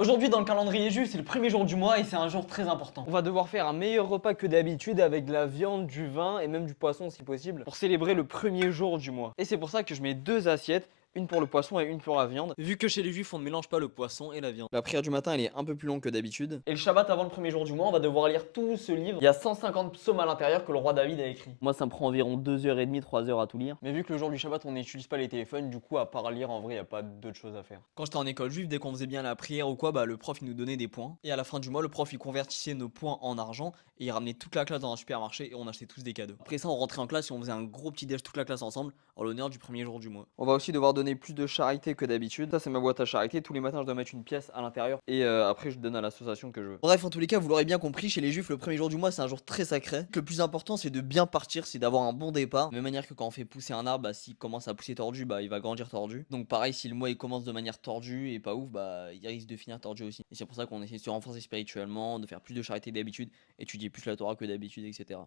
Aujourd'hui, dans le calendrier juif, c'est le premier jour du mois et c'est un jour très important. On va devoir faire un meilleur repas que d'habitude avec de la viande, du vin et même du poisson si possible pour célébrer le premier jour du mois. Et c'est pour ça que je mets deux assiettes. Une pour le poisson et une pour la viande. Vu que chez les juifs, on ne mélange pas le poisson et la viande. La prière du matin, elle est un peu plus longue que d'habitude. Et le Shabbat avant le premier jour du mois, on va devoir lire tout ce livre. Il y a 150 psaumes à l'intérieur que le roi David a écrit. Moi, ça me prend environ 2h30, 3 heures à tout lire. Mais vu que le jour du Shabbat, on n'utilise pas les téléphones, du coup, à part lire, en vrai, il n'y a pas d'autre chose à faire. Quand j'étais en école juive, dès qu'on faisait bien la prière ou quoi, bah le prof il nous donnait des points. Et à la fin du mois, le prof il convertissait nos points en argent et il ramenait toute la classe dans un supermarché et on achetait tous des cadeaux. Après ça, on rentrait en classe et on faisait un gros petit déj toute la classe ensemble en l'honneur du premier jour du mois. On va aussi devoir donner plus de charité que d'habitude. Ça, c'est ma boîte à charité. Tous les matins, je dois mettre une pièce à l'intérieur et après, je donne à l'association que je veux. Bref, en tous les cas, vous l'aurez bien compris, chez les juifs, le premier jour du mois, c'est un jour très sacré. Le plus important, c'est de bien partir, c'est d'avoir un bon départ. De la même manière que quand on fait pousser un arbre, bah, s'il commence à pousser tordu, bah, il va grandir tordu. Donc, pareil, si le mois il commence de manière tordue et pas ouf, bah, il risque de finir tordu aussi. Et c'est pour ça qu'on essaie de se renforcer spirituellement, de faire plus de charité que d'habitude, étudier plus la Torah que d'habitude, etc.